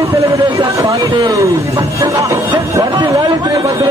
వర్ధిల్లాలి తెలుగుదేశం పార్టీ, వర్ధిల్లాలి శ్రీభద్ర.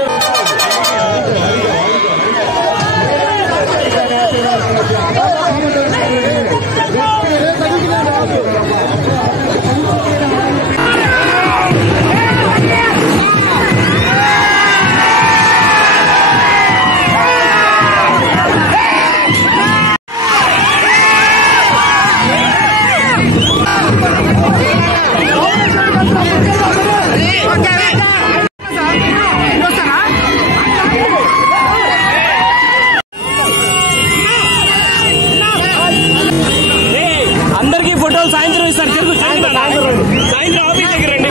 అందరికీ ఫోటోలు సాయంత్రం ఇస్తారు. సాయంత్రం ఆఫీస్ దగ్గర రండి.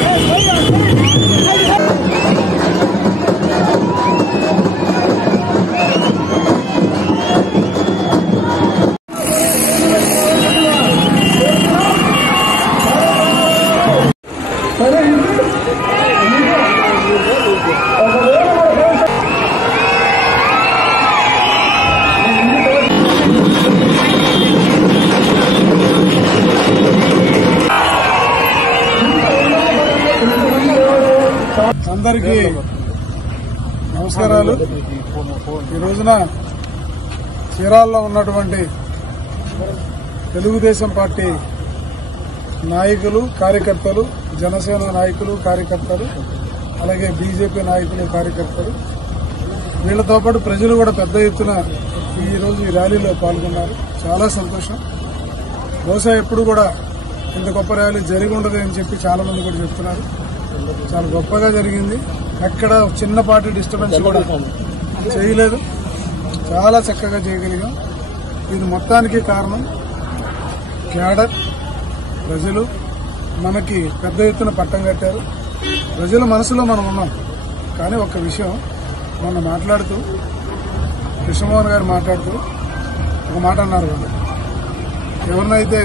అందరికీ నమస్కారాలు. ఈ రోజున చీరాల్లో ఉన్నటువంటి తెలుగుదేశం పార్టీ నాయకులు, కార్యకర్తలు, జనసేన నాయకులు, కార్యకర్తలు, అలాగే బీజేపీ నాయకులు, కార్యకర్తలు, వీళ్లతో పాటు ప్రజలు కూడా పెద్ద ఎత్తున ఈరోజు ఈ ర్యాలీలో పాల్గొన్నారు. చాలా సంతోషం. బహుశా ఎప్పుడు కూడా ఇంత గొప్ప ర్యాలీ జరిగి ఉండదు అని చెప్పి చాలా మంది కూడా చెప్తున్నారు. చాలా గొప్పగా జరిగింది. ఎక్కడ చిన్నపాటి డిస్టర్బెన్స్ కూడా చేయలేదు. చాలా చక్కగా చేయగలిగాం. ఇది మొత్తానికి కారణం క్యాడర్, ప్రజలు మనకి పెద్ద ఎత్తున పట్టం కట్టారు. ప్రజల మనసులో మనం ఉన్నాం. కానీ ఒక విషయం మొన్న మాట్లాడుతూ కృష్ణమోహన్ గారు మాట్లాడుతూ ఒక మాట అన్నారు. వాళ్ళు ఎవరినైతే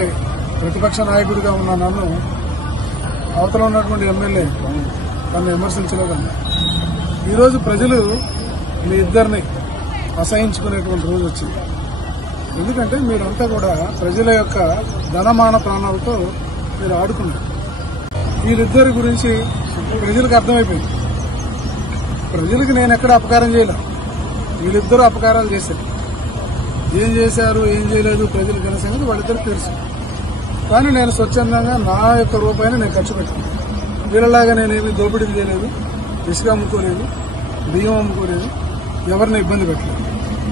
ప్రతిపక్ష నాయకుడిగా ఉన్న నన్ను అవతల ఉన్నటువంటి ఎమ్మెల్యే నన్ను విమర్శించలేదన్నారు. ఈరోజు ప్రజలు మీ ఇద్దరిని అసహించుకునేటువంటి రోజు వచ్చింది. ఎందుకంటే మీరంతా కూడా ప్రజల యొక్క ధనమాన ప్రాణాలతో మీరు ఆడుకున్నారు. వీరిద్దరి గురించి ప్రజలకు అర్థమైపోయింది. ప్రజలకు నేను ఎక్కడ అపకారం చేయలే. వీళ్ళిద్దరూ అపకారాలు చేశారు. ఏం చేశారు, ఏం చేయలేదు ప్రజలకు అనే సంగతి వాళ్ళిద్దరికి తెలుసు. కానీ నేను స్వచ్ఛందంగా నా యొక్క రూపాయిని నేను ఖర్చు పెట్టాను. వీళ్ళలాగా నేనేమి దోపిడీలు చేయలేదు, ఇసుక అమ్ముకోలేదు, బియ్యం అమ్ముకోలేదు, ఎవరిని ఇబ్బంది పెట్టలేదు.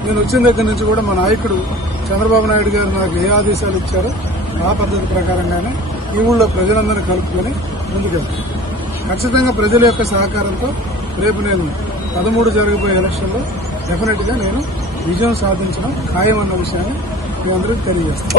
నేను వచ్చిన దగ్గర నుంచి కూడా మా నాయకుడు చంద్రబాబు నాయుడు గారు నాకు ఏ ఆదేశాలు ఇచ్చారో ఆ పద్ధతి ప్రకారంగానే ఈ ఊళ్ళో ప్రజలందరినీ కలుపుకొని ముందుకెళ్తాను. ఖచ్చితంగా ప్రజల యొక్క సహకారంతో రేపు నేను 13 జరగబోయే ఎలక్షన్లో డెఫినెట్ గా నేను విజయం సాధించడం ఖాయం అన్న విషయాన్ని మీ అందరికీ తెలియజేస్తాను.